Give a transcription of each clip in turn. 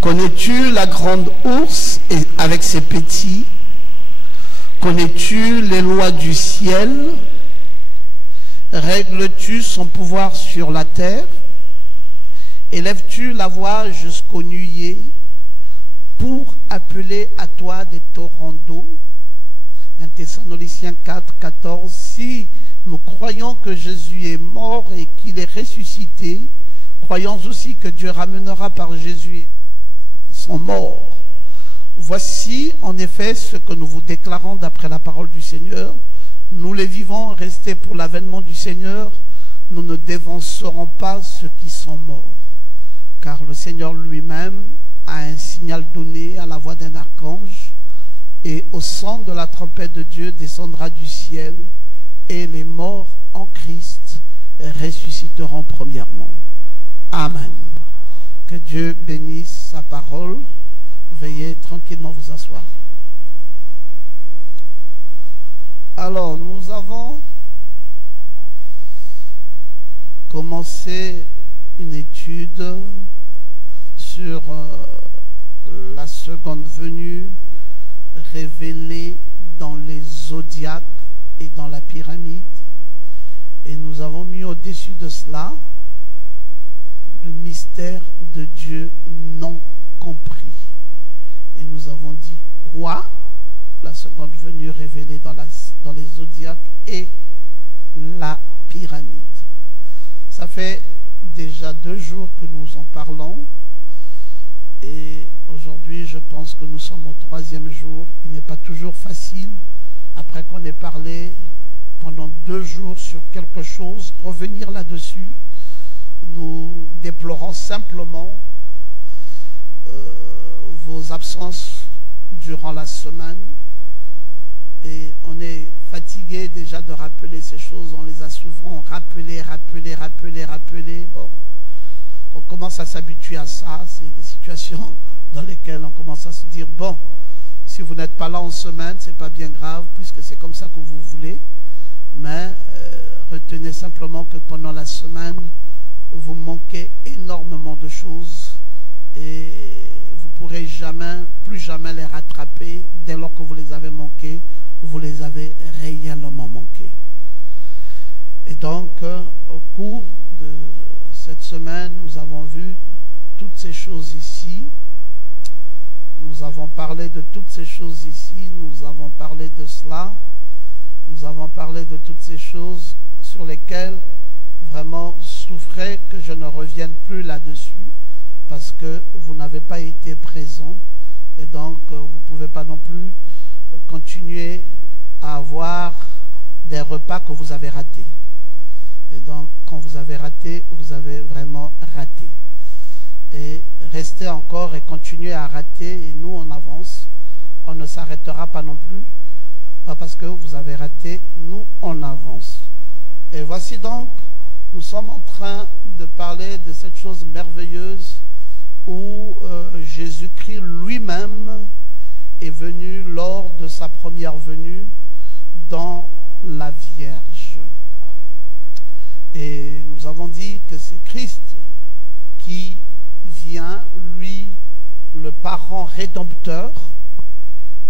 Connais-tu la grande ours avec ses petits? Connais-tu les lois du ciel? Règles-tu son pouvoir sur la terre? Élèves-tu la voix jusqu'aux nuées pour appeler à toi des torrents d'eau? 1 Thessaloniciens 4, 14. Si nous croyons que Jésus est mort et qu'il est ressuscité, croyons aussi que Dieu ramènera par Jésus qui sont morts. Voici en effet ce que nous vous déclarons d'après la parole du Seigneur. Nous les vivants, restés pour l'avènement du Seigneur, nous ne dévancerons pas ceux qui sont morts. Car le Seigneur lui-même a un signal donné à la voix d'un archange, et au son de la trompette de Dieu descendra du ciel, et les morts en Christ ressusciteront premièrement. Amen. Que Dieu bénisse sa parole. Veuillez tranquillement vous asseoir. Alors, nous avons commencé une étude sur la seconde venue révélée dans les zodiaques et dans la pyramide. Et nous avons mis au-dessus de cela le mystère de Dieu non compris. Et nous avons dit quoi? La seconde venue révélée dans les zodiaques et la pyramide. Ça fait déjà 2 jours que nous en parlons. Et aujourd'hui, je pense que nous sommes au 3e jour. Il n'est pas toujours facile, après qu'on ait parlé pendant 2 jours sur quelque chose, revenir là-dessus. Nous déplorons simplement vos absences durant la semaine. Et on est fatigué déjà de rappeler ces choses. On les a souvent rappelées. Bon, on commence à s'habituer à ça. C'est des situations dans lesquelles on commence à se dire, bon, si vous n'êtes pas là en semaine, c'est pas bien grave, puisque c'est comme ça que vous voulez. Mais retenez simplement que pendant la semaine, vous manquez énormément de choses et vous ne pourrez plus jamais les rattraper. Dès lors que vous les avez manqués, vous les avez réellement manqués. Et donc, au cours de cette semaine, nous avons vu toutes ces choses ici. Nous avons parlé de toutes ces choses ici. Nous avons parlé de cela. Nous avons parlé de toutes ces choses sur lesquelles vraiment souffrez que je ne revienne plus là-dessus parce que vous n'avez pas été présent et donc vous ne pouvez pas non plus continuer à avoir des repas que vous avez ratés. Et donc quand vous avez raté, vous avez vraiment raté. Et restez encore et continuez à rater et nous on avance. On ne s'arrêtera pas non plus, pas parce que vous avez raté, nous on avance. Et voici donc, nous sommes en train de parler de cette chose merveilleuse où Jésus-Christ lui-même est venu lors de sa première venue dans la Vierge. Et nous avons dit que c'est Christ qui vient, lui, le parent rédempteur.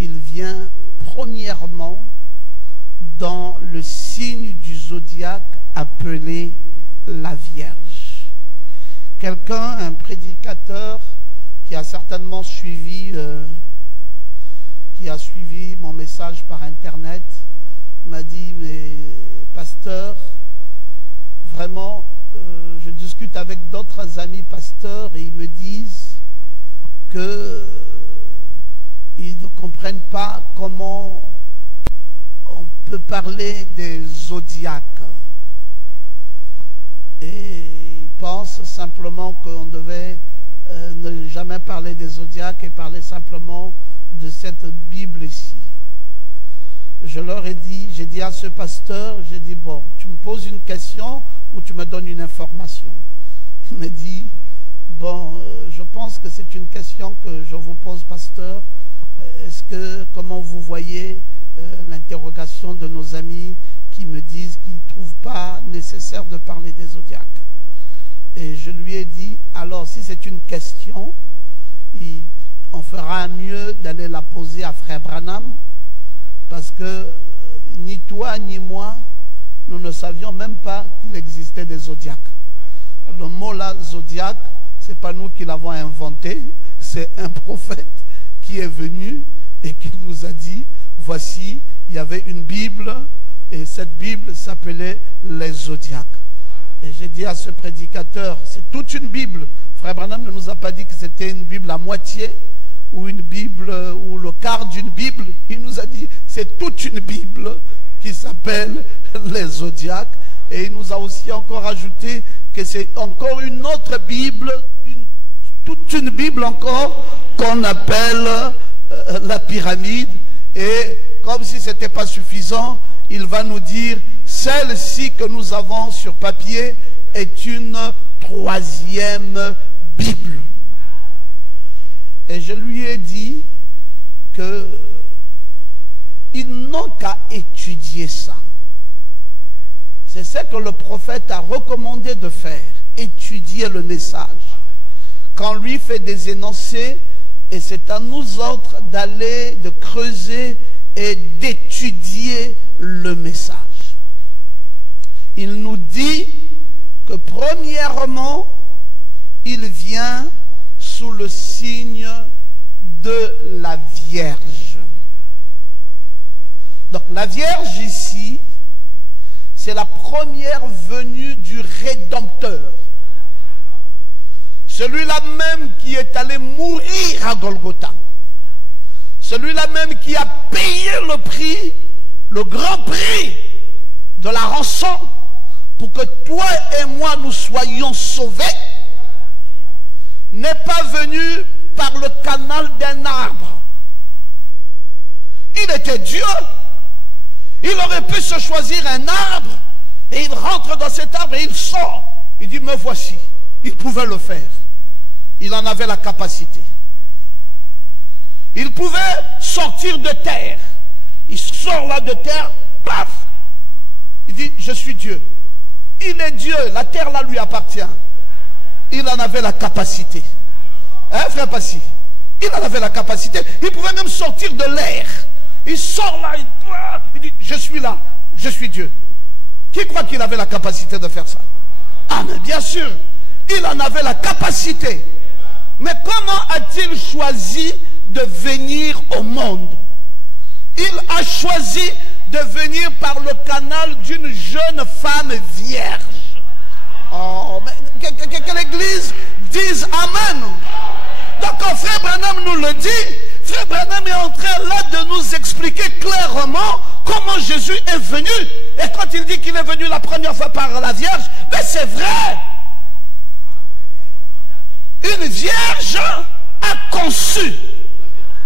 Il vient premièrement dans le signe du zodiaque appelé la Vierge. Quelqu'un, un prédicateur qui a certainement suivi mon message par internet, m'a dit, mais pasteur, vraiment, je discute avec d'autres amis pasteurs et ils me disent que ils ne comprennent pas comment on peut parler des zodiaques. Et ils pensent simplement qu'on devait ne jamais parler des zodiaques et parler simplement de cette Bible ici. Je leur ai dit, j'ai dit à ce pasteur, j'ai dit, bon, tu me poses une question ou tu me donnes une information. Il me dit, bon, je pense que c'est une question que je vous pose, pasteur. Est-ce que, comment vous voyez l'interrogation de nos amis qui me disent qu'ils ne trouvent pas nécessaire de parler des zodiaques? Et je lui ai dit, alors si c'est une question, il on fera mieux d'aller la poser à Frère Branham, parce que ni toi ni moi, nous ne savions même pas qu'il existait des zodiaques. Le mot là, zodiaque, ce n'est pas nous qui l'avons inventé, c'est un prophète qui est venu et qui nous a dit, voici, il y avait une Bible, et cette Bible s'appelait les zodiaques. Et j'ai dit à ce prédicateur, c'est toute une Bible. Frère Branham ne nous a pas dit que c'était une Bible à moitié, ou une Bible, ou le quart d'une Bible. Il nous a dit, c'est toute une Bible qui s'appelle les zodiaques. Et il nous a aussi encore ajouté que c'est encore une autre Bible, toute une Bible encore, qu'on appelle la pyramide. Et comme si ce n'était pas suffisant, il va nous dire, celle-ci que nous avons sur papier est une troisième Bible. Et je lui ai dit que ils n'ont qu'à étudier ça. C'est ce que le prophète a recommandé de faire, étudier le message. Quand lui fait des énoncés, et c'est à nous autres d'aller, de creuser et d'étudier le message. Il nous dit que premièrement, il vient sous le signe de la Vierge. Donc la Vierge ici, c'est la première venue du Rédempteur. Celui-là même qui est allé mourir à Golgotha. Celui-là même qui a payé le prix, le grand prix de la rançon, pour que toi et moi nous soyons sauvés, n'est pas venu par le canal d'un arbre. Il était Dieu. Il aurait pu se choisir un arbre et il rentre dans cet arbre et il sort. Il dit, me voici. Il pouvait le faire. Il en avait la capacité. Il pouvait sortir de terre. Il sort là de terre, paf. Il dit, je suis Dieu. Il est Dieu, la terre là lui appartient. Il en avait la capacité. Hein, frère Passy? Il en avait la capacité. Il pouvait même sortir de l'air. Il sort là, il dit, je suis là, je suis Dieu. Qui croit qu'il avait la capacité de faire ça? Ah, mais bien sûr, il en avait la capacité. Mais comment a-t-il choisi de venir au monde? Il a choisi de venir par le canal d'une jeune femme vierge. Oh, mais que l'Église dise Amen. Donc quand Frère Branham nous le dit, Frère Branham est en train là de nous expliquer clairement comment Jésus est venu. Et quand il dit qu'il est venu la première fois par la Vierge, mais c'est vrai. Une vierge a conçu.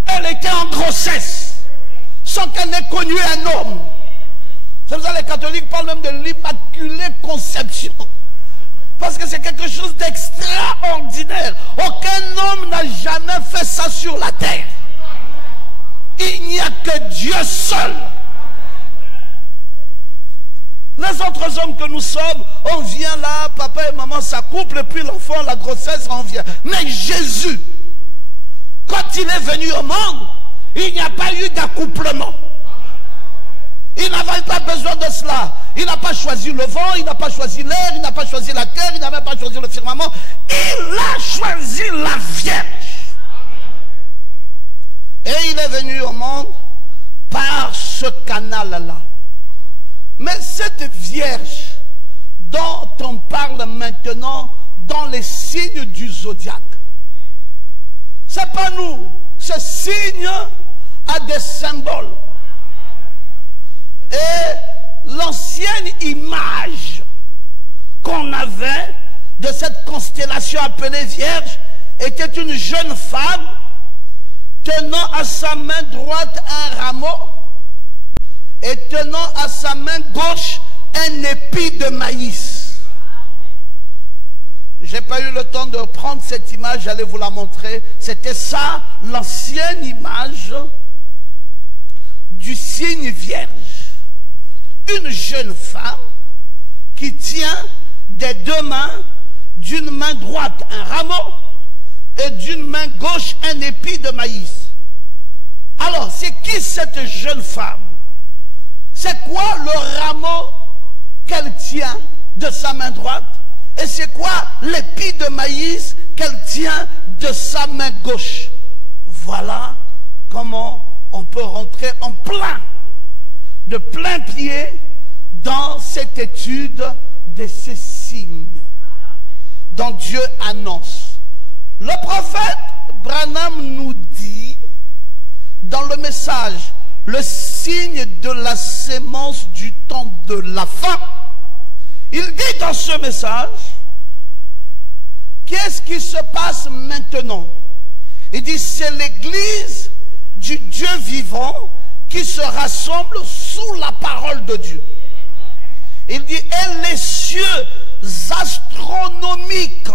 Elle était en grossesse sans qu'elle n'ait connu un homme. C'est pour ça que les catholiques parlent même de l'immaculée conception. Parce que c'est quelque chose d'extraordinaire. Aucun homme n'a jamais fait ça sur la terre. Il n'y a que Dieu seul. Les autres hommes que nous sommes, on vient là, papa et maman s'accouplent, et puis l'enfant, la grossesse, on vient. Mais Jésus, quand il est venu au monde, il n'y a pas eu d'accouplement. Il n'avait pas besoin de cela. Il n'a pas choisi le vent, il n'a pas choisi l'air, il n'a pas choisi la terre, il n'a même pas choisi le firmament. Il a choisi la Vierge. Et il est venu au monde par ce canal-là. Mais cette Vierge dont on parle maintenant dans les signes du zodiaque, c'est pas nous. Ce signe a des symboles. Et l'ancienne image qu'on avait de cette constellation appelée Vierge était une jeune femme tenant à sa main droite un rameau et tenant à sa main gauche un épi de maïs. Je n'ai pas eu le temps de prendre cette image, j'allais vous la montrer. C'était ça, l'ancienne image du signe Vierge. Une jeune femme qui tient des deux mains, d'une main droite un rameau et d'une main gauche un épi de maïs. dit cette jeune femme? C'est quoi le rameau qu'elle tient de sa main droite? Et c'est quoi l'épi de maïs qu'elle tient de sa main gauche? Voilà comment on peut rentrer de plein pied dans cette étude de ces signes dont Dieu annonce. Le prophète Branham nous dit dans le message, le signe de la sémence du temps de la fin. Il dit dans ce message, qu'est-ce qui se passe maintenant? Il dit, c'est l'église du Dieu vivant qui se rassemble sous la parole de Dieu. Il dit, et les cieux astronomiques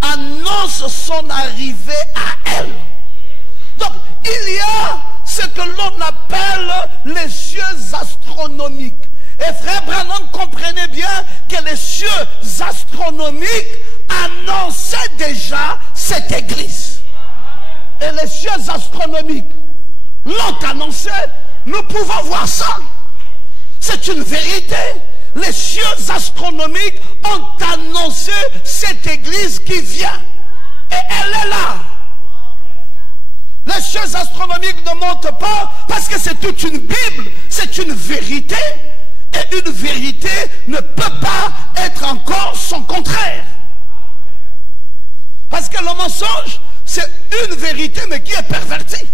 annoncent son arrivée à elle. Donc, il y a ce que l'on appelle les cieux astronomiques. Et frère Branham comprenait bien que les cieux astronomiques annonçaient déjà cette église. Et les cieux astronomiques l'ont annoncé. Nous pouvons voir ça. C'est une vérité. Les cieux astronomiques ont annoncé cette église qui vient. Et elle est là. Les cieux astronomiques ne montent pas parce que c'est toute une Bible. C'est une vérité. Et une vérité ne peut pas être encore son contraire. Parce que le mensonge, c'est une vérité mais qui est pervertie.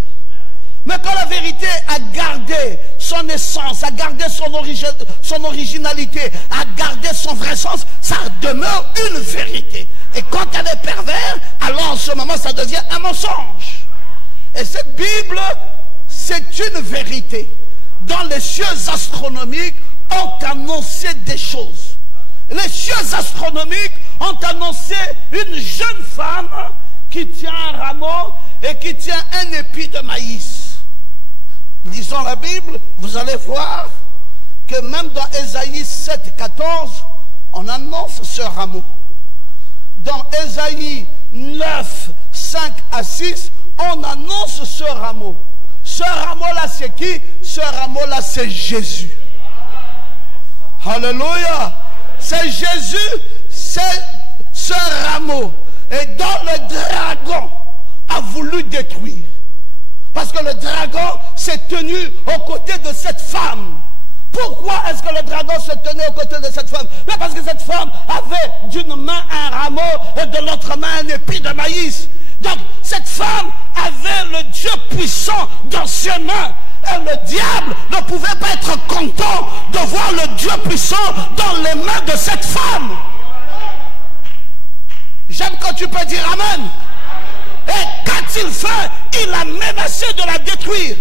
Mais quand la vérité a gardé son essence, a gardé son originalité, a gardé son vrai sens, ça demeure une vérité. Et quand elle est perverse, alors en ce moment ça devient un mensonge. Et cette Bible, c'est une vérité. Dans les cieux astronomiques, ont annoncé des choses. Les cieux astronomiques ont annoncé une jeune femme qui tient un rameau et qui tient un épi de maïs. Lisons la Bible, vous allez voir que même dans Ésaïe 7, 14, on annonce ce rameau. Dans Ésaïe 9, 5 à 6, on annonce ce rameau. Ce rameau-là, c'est qui? Ce rameau-là, c'est Jésus. Alléluia. C'est Jésus, c'est ce rameau. Et dont le dragon a voulu détruire. Parce que le dragon s'est tenu aux côtés de cette femme. Pourquoi est-ce que le dragon se tenait aux côtés de cette femme? Mais parce que cette femme avait d'une main un rameau et de l'autre main un épi de maïs. Donc cette femme avait le Dieu puissant dans ses mains. Et le diable ne pouvait pas être content de voir le Dieu puissant dans les mains de cette femme. J'aime quand tu peux dire Amen. Et qu'a-t-il fait? Il a menacé de la détruire.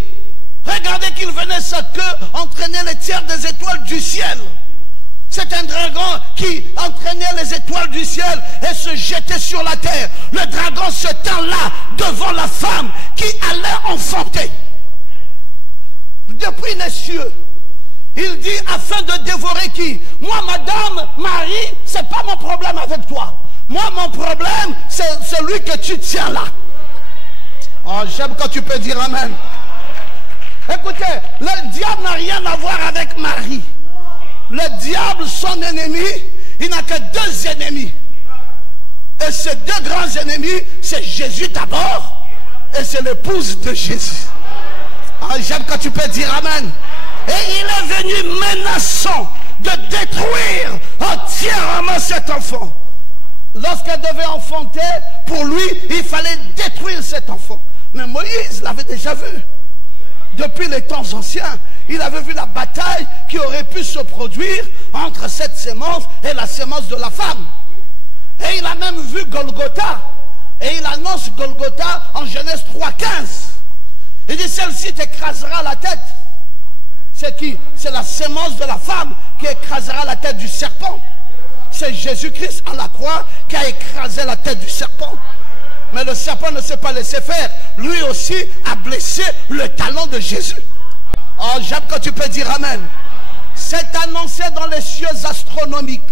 Regardez qu'il venait sa queue entraîner les tiers des étoiles du ciel. C'est un dragon qui entraînait les étoiles du ciel et se jetait sur la terre. Le dragon se tint là devant la femme qui allait enfanter. Depuis les cieux, il dit afin de dévorer qui? Moi, madame Marie, c'est pas mon problème avec toi. Moi, mon problème, c'est celui que tu tiens là. Oh, j'aime quand tu peux dire Amen. Écoutez, le diable n'a rien à voir avec Marie. Le diable, son ennemi, il n'a que deux ennemis. Et ces deux grands ennemis, c'est Jésus d'abord et c'est l'épouse de Jésus. Oh, j'aime quand tu peux dire Amen. Et il est venu menaçant de détruire entièrement cet enfant. Lorsqu'elle devait enfanter, pour lui, il fallait détruire cet enfant. Mais Moïse l'avait déjà vu. Depuis les temps anciens, il avait vu la bataille qui aurait pu se produire entre cette sémence et la sémence de la femme. Et il a même vu Golgotha. Et il annonce Golgotha en Genèse 3,15. Il dit, celle-ci t'écrasera la tête. C'est qui? C'est la sémence de la femme qui écrasera la tête du serpent. C'est Jésus-Christ à la croix qui a écrasé la tête du serpent. Mais le serpent ne s'est pas laissé faire. Lui aussi a blessé le talon de Jésus. Oh, j'aime quand tu peux dire Amen. C'est annoncé dans les cieux astronomiques.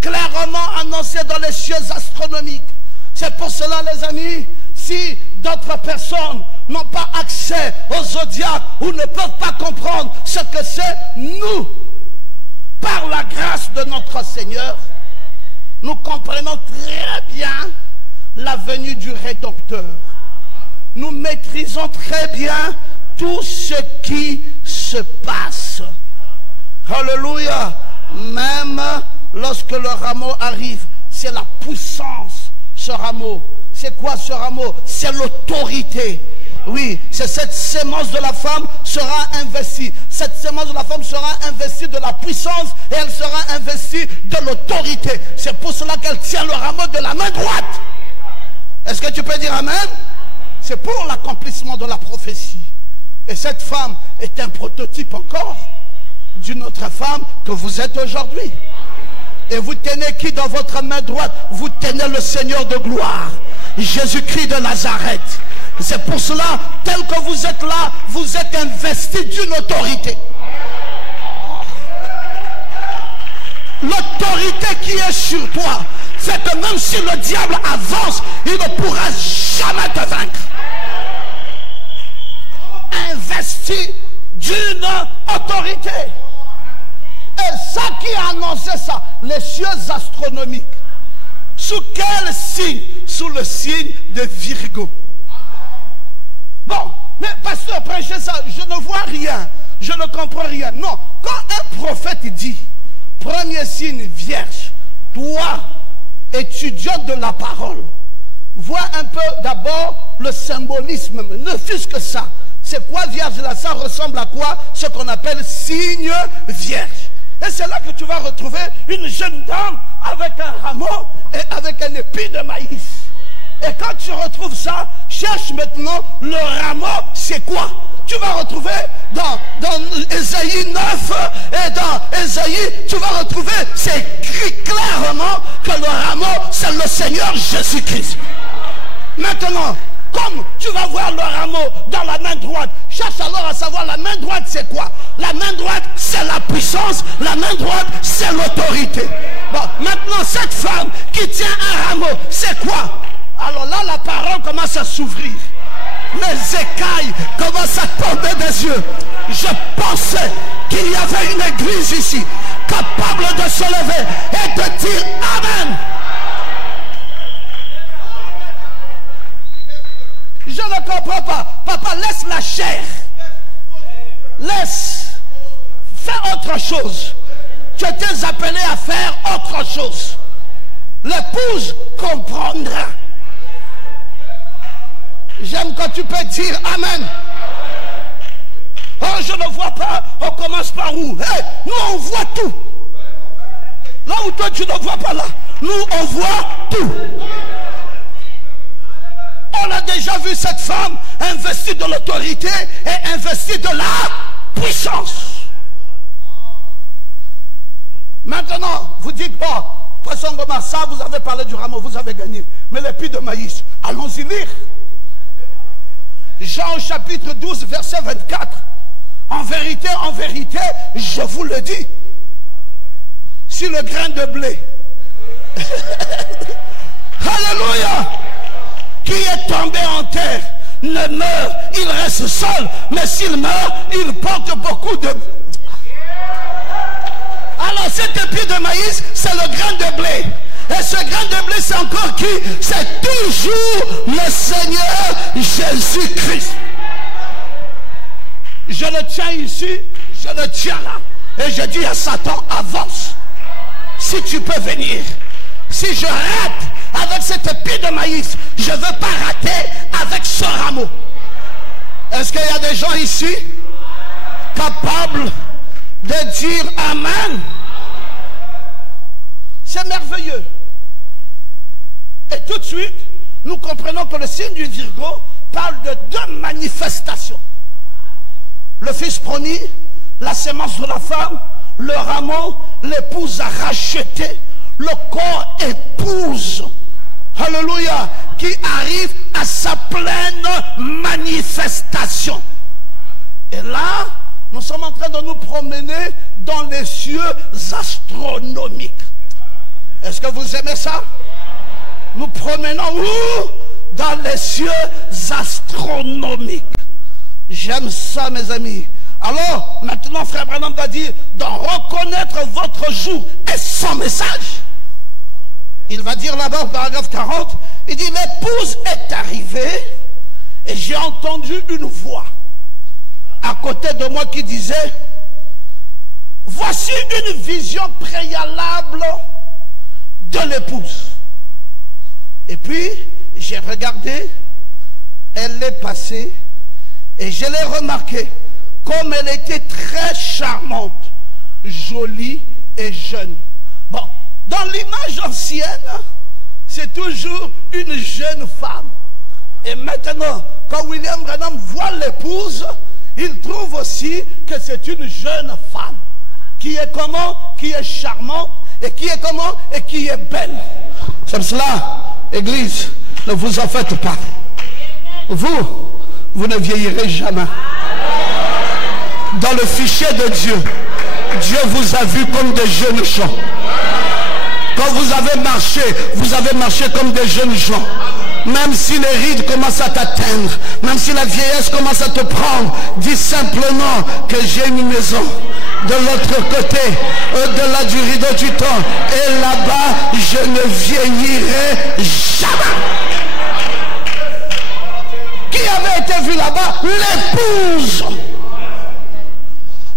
Clairement annoncé dans les cieux astronomiques. C'est pour cela, les amis, si d'autres d'autres personnes n'ont pas accès au zodiaque ou ne peuvent pas comprendre ce que c'est, nous, par la grâce de notre Seigneur, nous comprenons très bien la venue du Rédempteur. Nous maîtrisons très bien tout ce qui se passe. Alléluia. Même lorsque le rameau arrive, c'est la puissance, ce rameau. C'est quoi ce rameau? C'est l'autorité. Oui, c'est cette sémence de la femme sera investie. Cette sémence de la femme sera investie de la puissance et elle sera investie de l'autorité. C'est pour cela qu'elle tient le rameau de la main droite. Est-ce que tu peux dire amen? C'est pour l'accomplissement de la prophétie. Et cette femme est un prototype encore d'une autre femme que vous êtes aujourd'hui. Et vous tenez qui dans votre main droite? Vous tenez le Seigneur de gloire, Jésus-Christ de Nazareth. C'est pour cela, tel que vous êtes là, vous êtes investi d'une autorité. L'autorité qui est sur toi fait que même si le diable avance, il ne pourra jamais te vaincre. Investi d'une autorité. Et ça qui a annoncé ça, les cieux astronomiques. Sous quel signe? Sous le signe de Virgo. Bon, mais pasteur, prêchez ça, je ne vois rien, je ne comprends rien. Non, quand un prophète dit, premier signe vierge, toi, étudiant de la parole, vois un peu d'abord le symbolisme, ne fût-ce que ça. C'est quoi vierge là? Ça ressemble à quoi? Ce qu'on appelle signe vierge. Et c'est là que tu vas retrouver une jeune dame avec un rameau et avec un épi de maïs. Et quand tu retrouves ça, cherche maintenant le rameau, c'est quoi? Tu vas retrouver dans Ésaïe 9 et dans Ésaïe, tu vas retrouver, c'est écrit clairement que le rameau, c'est le Seigneur Jésus-Christ. Maintenant, comme tu vas voir le rameau dans la main droite, cherche alors à savoir la main droite c'est quoi? La main droite c'est la puissance, la main droite c'est l'autorité. Bon, maintenant cette femme qui tient un rameau, c'est quoi? Alors là la parole commence à s'ouvrir. Les écailles commencent à tomber des yeux. Je pensais qu'il y avait une église ici capable de se lever et de dire Amen. Je ne comprends pas. Papa, laisse la chair. Laisse. Fais autre chose. Tu étais appelé à faire autre chose. L'épouse comprendra. J'aime quand tu peux dire Amen. Oh, je ne vois pas. On commence par où? Hey, nous, on voit tout. Là où toi, tu ne vois pas là. Nous, on voit tout. On a déjà vu cette femme investie de l'autorité et investie de la puissance. Maintenant, vous dites, oh, Poisson Goma, ça, vous avez parlé du rameau, vous avez gagné. Mais l'épi de maïs, allons-y lire. Jean chapitre 12, verset 24. En vérité, je vous le dis. Si le grain de blé, alléluia, qui est tombé en terre, ne meurt, il reste seul. Mais s'il meurt, il porte beaucoup de... Alors cet épi de maïs, c'est le grain de blé. Et ce grain de blé, c'est encore qui? C'est toujours le Seigneur Jésus-Christ. Je le tiens ici, je le tiens là. Et je dis à Satan, avance. Si tu peux venir. Si je rate avec cet épi de maïs, je ne veux pas rater avec ce rameau. Est-ce qu'il y a des gens ici capables de dire Amen? C'est merveilleux. Et tout de suite, nous comprenons que le signe du Virgo parle de deux manifestations. Le fils promis, la sémence de la femme, le rameau, l'épouse a racheté, le corps épouse, alléluia, qui arrive à sa pleine manifestation. Et là, nous sommes en train de nous promener dans les cieux astronomiques. Est-ce que vous aimez ça? Nous promenons où? dans les cieux astronomiques. J'aime ça, mes amis. Alors, maintenant, frère Branham va dire, d'en reconnaître votre jour et son message. Il va dire là-bas au paragraphe 40, il dit, l'épouse est arrivée et j'ai entendu une voix à côté de moi qui disait, voici une vision préalable de l'épouse. Et puis, j'ai regardé, elle est passée et je l'ai remarqué comme elle était très charmante, jolie et jeune. Bon, dans l'image ancienne, c'est toujours une jeune femme. Et maintenant, quand William Branham voit l'épouse, il trouve aussi que c'est une jeune femme. Qui est comment? Qui est charmante. Et qui est comment? Et qui est belle. C'est cela, Église, ne vous en faites pas. Vous ne vieillirez jamais. Dans le fichier de Dieu, Dieu vous a vu comme des jeunes gens. Quand vous avez marché comme des jeunes gens. Même si les rides commencent à t'atteindre, même si la vieillesse commence à te prendre, dis simplement que j'ai une maison de l'autre côté, au-delà du rideau du temps, et là-bas, je ne vieillirai jamais. Qui avait été vu là-bas? L'épouse.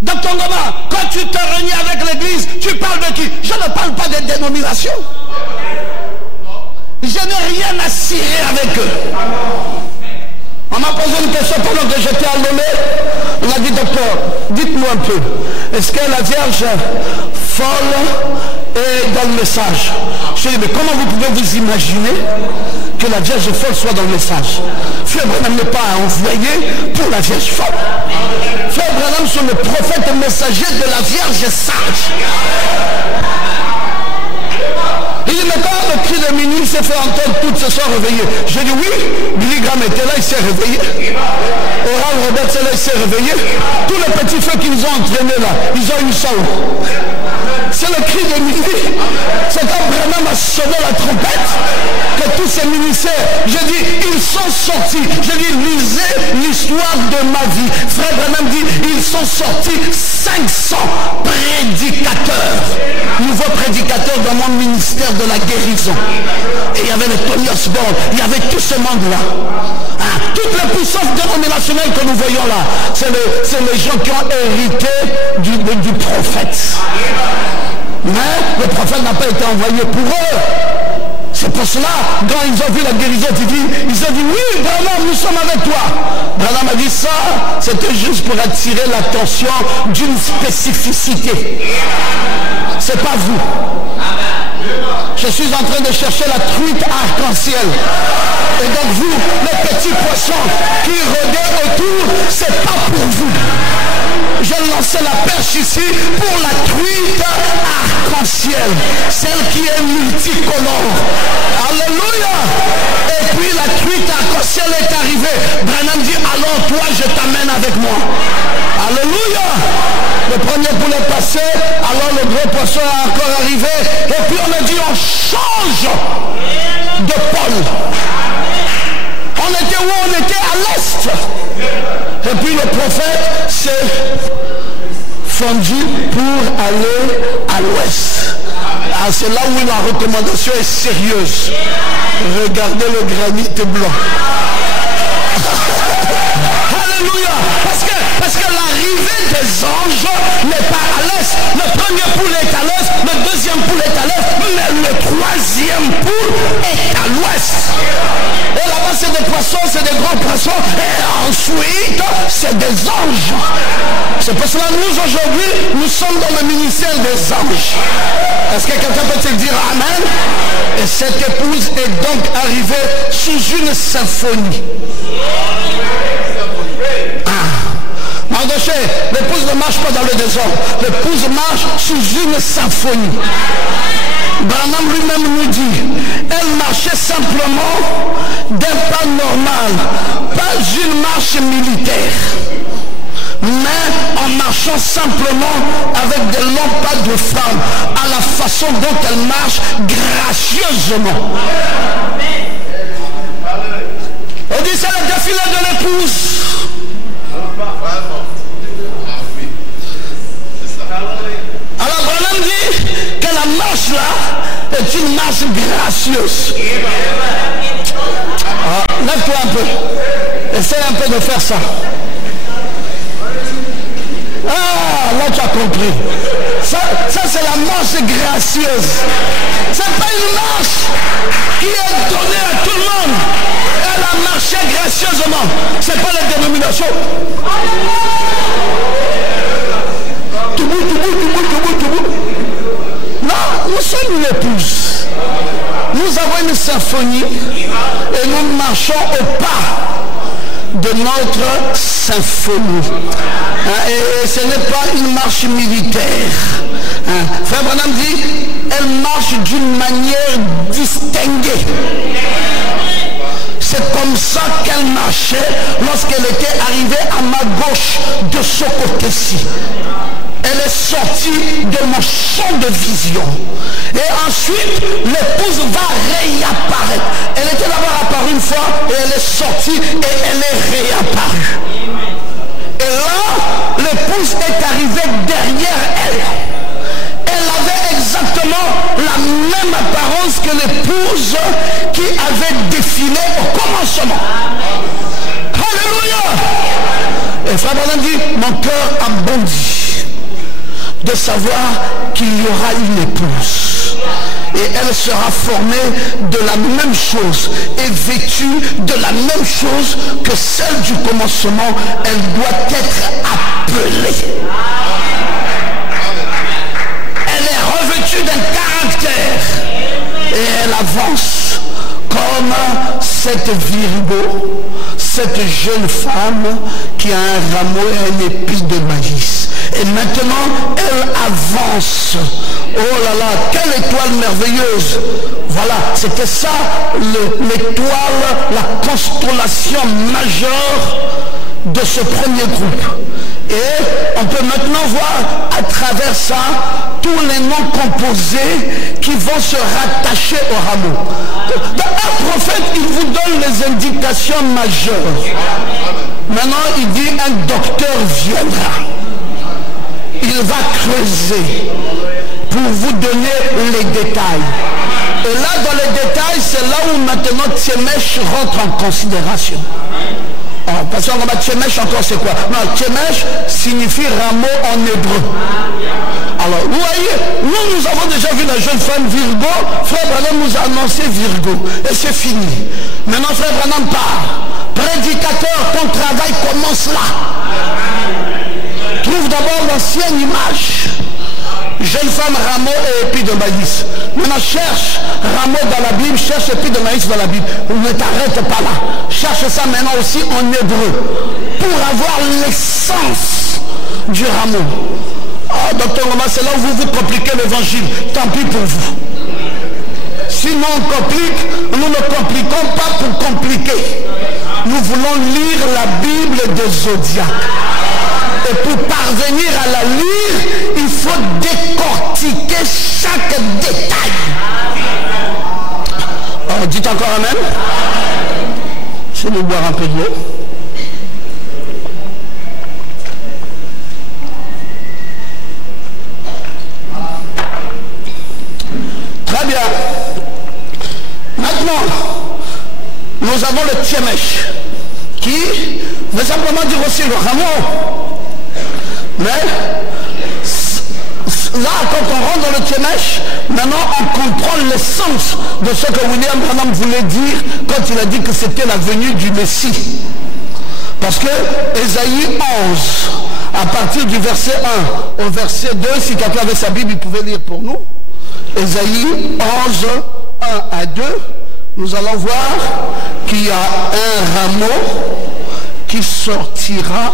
Dans ton moment, quand tu te réunis avec l'église, tu parles de qui? Je ne parle pas des dénominations. Je n'ai rien à cirer avec eux. On m'a posé une question pendant que j'étais à Lomé. On a dit, docteur, dites-moi un peu, est-ce que la Vierge folle est dans le message? Je dis, mais comment vous pouvez vous imaginer que la Vierge folle soit dans le message? Frère Branham n'est pas envoyé pour la Vierge folle. Frère Branham sont le prophète messager de la Vierge sage. Il dit, mais quand le cri de minuit s'est fait entendre, toutes se sont réveillées. J'ai dit, oui, Billy Graham était là, il s'est réveillé. Oral Roberts est là, il s'est réveillé. Tous les petits feux qu'ils ont entraînés là, ils ont une salle. C'est le cri de minuit. C'est quand Branham a sonné la trompette que tous ces ministères, je dis, ils sont sortis. Je dis, lisez l'histoire de ma vie. Frère Branham dit, ils sont sortis 500 prédicateurs. Nouveaux prédicateurs dans mon ministère de la guérison. Et il y avait le Tony Osborne, il y avait tout ce monde-là. Hein? Toutes les puissances dénominationnelles que nous voyons là, c'est les gens qui ont hérité du prophète. Mais le prophète n'a pas été envoyé pour eux. C'est pour cela, quand ils ont vu la guérison divine, ils ont dit, oui, Branham, nous sommes avec toi. Branham a dit ça, c'était juste pour attirer l'attention d'une spécificité. C'est pas vous. Je suis en train de chercher la truite arc-en-ciel. Et donc vous, les petits poissons qui rôdaient autour, c'est pas pour vous. J'ai lancé la perche ici pour la truite arc-en-ciel. Celle qui est multicolore. Alléluia. Et puis la truite arc-en-ciel est arrivée. Branham dit, alors toi je t'amène avec moi. Alléluia. Le premier poulet passé, alors le gros poisson est encore arrivé. Et puis on a dit, on change de pôle. On était où? On était à l'est. Et puis le prophète s'est fondu pour aller à l'ouest. Ah, c'est là où la recommandation est sérieuse. Regardez le granit blanc. Alléluia. Parce que l'arrivée des anges n'est pas à l'est. Le premier poule est à l'est, le deuxième poule est à l'est, mais le troisième poule est à l'ouest. Et là-bas c'est des poissons, c'est des grands poissons, et ensuite c'est des anges. C'est pour cela que nous aujourd'hui, nous sommes dans le ministère des anges. Est-ce que quelqu'un peut te dire amen? Et cette épouse est donc arrivée sous une symphonie. Mardoché, l'épouse ne marche pas dans le désordre. L'épouse marche sous une symphonie. Branham lui-même nous dit, elle marchait simplement d'un pas normal, pas une marche militaire, mais en marchant simplement avec des longs pas de femme, à la façon dont elle marche gracieusement. défilé de l'épouse. Alors Branham dit que la marche là est une marche gracieuse. Lève-toi un peu. Essaye un peu de faire ça. Ah, là tu as compris. Ça c'est la marche gracieuse. C'est pas une marche qui est donnée à tout le monde. Elle a marché gracieusement. C'est pas la dénomination. Tout bout. Non, nous sommes une épouse. Nous avons une symphonie et nous marchons au pas de notre symphonie. Et ce n'est pas une marche militaire. Frère Branham dit, elle marche d'une manière distinguée. C'est comme ça qu'elle marchait lorsqu'elle était arrivée à ma gauche de ce côté-ci. Elle est sortie de mon champ de vision. Et ensuite, l'épouse va réapparaître. Elle était d'abord apparue une fois et elle est sortie et elle est réapparue. Et là, l'épouse est arrivée derrière elle. Elle avait exactement la même apparence que l'épouse qui avait défilé au commencement. Alléluia! Et Frère Branham dit, mon cœur a bondi de savoir qu'il y aura une épouse. Et elle sera formée de la même chose et vêtue de la même chose que celle du commencement. Elle doit être appelée. Elle est revêtue d'un caractère et elle avance comme cette Virgo, cette jeune femme qui a un rameau et un épi de maïs. Et maintenant, elle avance. Oh là là, quelle étoile merveilleuse. Voilà, c'était ça, l'étoile, la constellation majeure de ce premier groupe. Et on peut maintenant voir à travers ça tous les noms composés qui vont se rattacher au rameau. Un prophète, il vous donne les indications majeures. Maintenant, il dit un docteur viendra. Il va creuser pour vous donner les détails. Et là, dans les détails, c'est là où maintenant Tchemesh rentre en considération. Oh, parce qu'on va Tchemesh encore, c'est quoi? Non, Tchemesh signifie rameau en hébreu. Alors, vous voyez, nous avons déjà vu la jeune femme Virgo. Frère Branham nous a annoncé Virgo. Et c'est fini. Maintenant, Frère Branham part. Prédicateur, ton travail commence là. Trouve d'abord l'ancienne image. Jeune femme, rameau et épi de maïs. Maintenant cherche rameau dans la Bible, cherche épi de maïs dans la Bible. Ne t'arrête pas là. Cherche ça maintenant aussi en hébreu. Pour avoir l'essence du rameau. Ah, docteur Loma, c'est là où vous compliquez l'évangile. Tant pis pour vous. Sinon on complique, nous ne compliquons pas pour compliquer. Nous voulons lire la Bible des zodiaques. Et pour parvenir à la lire, il faut décortiquer chaque détail. Oh, dites encore amen. Je vais boire un peu de l'eau. Très bien. Maintenant, nous avons le Tchemesh qui veut simplement dire aussi le rameau. Mais là, quand on rentre dans le Tchemesh, maintenant on comprend l'essence de ce que William Branham voulait dire quand il a dit que c'était la venue du Messie. Parce que Ésaïe 11, à partir du verset 1 au verset 2, si quelqu'un avait sa Bible, il pouvait lire pour nous. Ésaïe 11, 1 à 2, nous allons voir qu'il y a un rameau qui sortira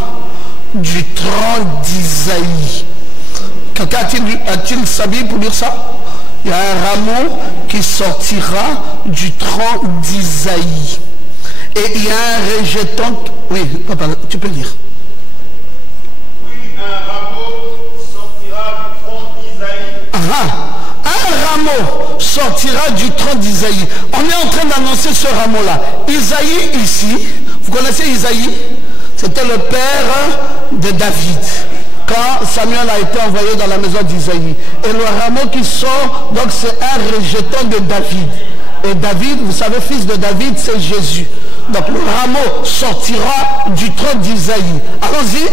du tronc d'Isaïe. Quelqu'un a-t-il sa Bible pour dire ça? Il y a un rameau qui sortira du tronc d'Isaïe. Et il y a un rejeton. Oui, papa, tu peux lire. Oui, un rameau sortira du tronc d'Isaïe. Un rameau sortira du tronc d'Isaïe. On est en train d'annoncer ce rameau-là. Isaïe ici, Vous connaissez Isaïe? C'était le père de David. Quand Samuel a été envoyé dans la maison d'Isaïe. Et le rameau qui sort, donc c'est un rejeton de David. Et David, vous savez, fils de David, c'est Jésus. Donc le rameau sortira du trône d'Isaïe. Allons-y.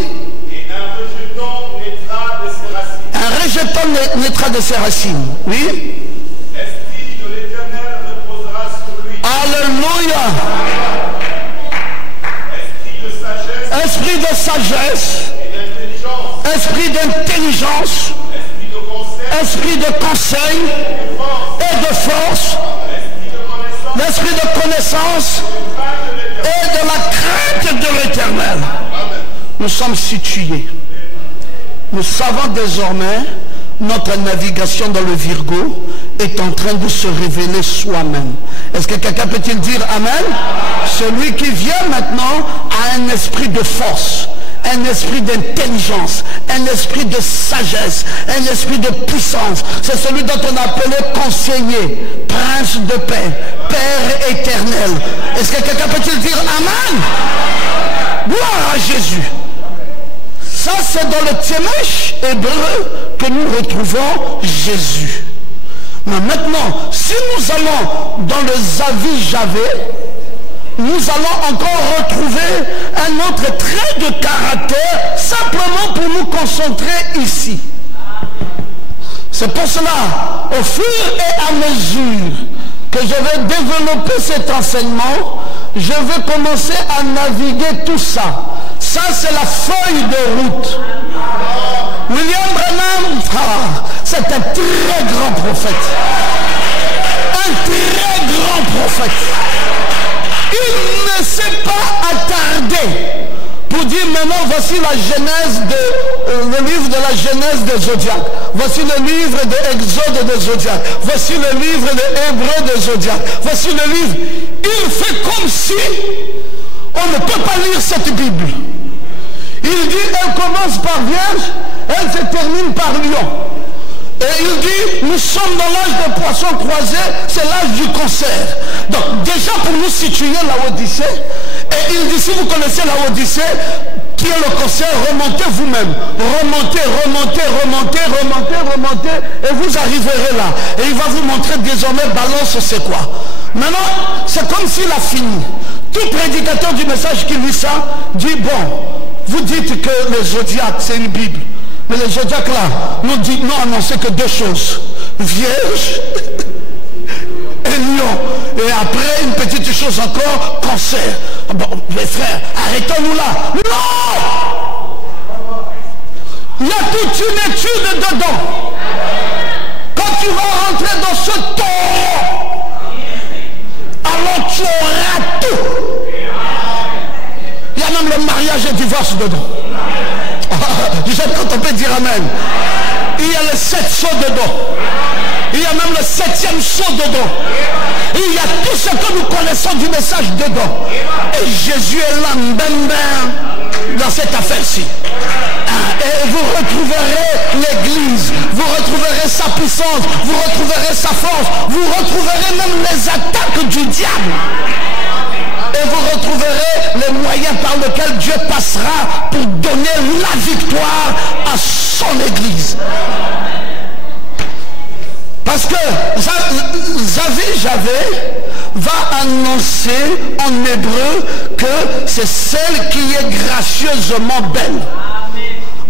Et un rejeton naîtra de ses racines. Un rejeton naîtra de ses racines. Oui. L'esprit de l'Éternel reposera sur lui. Alléluia. Esprit de sagesse Esprit de sagesse. et d'intelligence. Esprit d'intelligence. Esprit de conseil. Esprit de conseil et de force. L'esprit de connaissance et de la crainte de l'Éternel. Nous sommes situés. Nous savons désormais notre navigation dans le Virgo est en train de se révéler soi-même. Est-ce que quelqu'un peut-il dire Amen? Celui qui vient maintenant a un esprit de force, un esprit d'intelligence, un esprit de sagesse, un esprit de puissance. C'est celui dont on a appelé conseiller, prince de paix, Père éternel. Est-ce que quelqu'un peut-il dire Amen? Gloire à Jésus. Ça, c'est dans le Tchemesh hébreu que nous retrouvons Jésus. Mais maintenant, si nous allons dans le Zavi-Javé, nous allons encore retrouver un autre trait de caractère, simplement pour nous concentrer ici. C'est pour cela, au fur et à mesure que je vais développer cet enseignement, je vais commencer à naviguer tout ça. Ça, c'est la feuille de route. William Branham, c'est un très grand prophète. Un très grand prophète. Il ne s'est pas attardé pour dire maintenant voici la genèse le livre de la genèse des Zodiacs. Voici le livre de Exode des Zodiacs. Voici le livre de Hébreu des Zodiacs. Voici le livre. Il fait comme si on ne peut pas lire cette Bible. Il dit elle commence par vierge, elle se termine par lion. Et il dit, nous sommes dans l'âge des poissons croisés, c'est l'âge du concert. Donc déjà pour nous situer la Odyssée, et il dit, si vous connaissez la Odyssée, qui est le concert, remontez vous-même. Remontez, remontez, remontez, remontez, remontez, et vous arriverez là. Et il va vous montrer désormais, balance c'est quoi. Maintenant, c'est comme s'il a fini. Tout prédicateur du message qui lit ça, dit, bon, vous dites que le zodiaque, c'est une Bible. Mais le zodiaque là, nous dit, non, annoncé que deux choses. Vierge et lion. Et après, une petite chose encore, cancer. Bon, mes frères, arrêtons-nous là. Non! Il y a toute une étude dedans. Quand tu vas rentrer dans ce taureau, alors tu auras tout. Il y a même le mariage et divorce dedans. Je sais quand on peut dire Amen. Il y a les 7 sceaux dedans. Il y a même le 7e sceau dedans. Il y a tout ce que nous connaissons du message dedans. Et Jésus est là, dans cette affaire-ci. Et vous retrouverez l'église, vous retrouverez sa puissance, vous retrouverez sa force, vous retrouverez même les attaques du diable. Et vous retrouverez les moyens par lesquels Dieu passera pour donner la victoire à son église. Parce que Javé va annoncer en hébreu que c'est celle qui est gracieusement belle.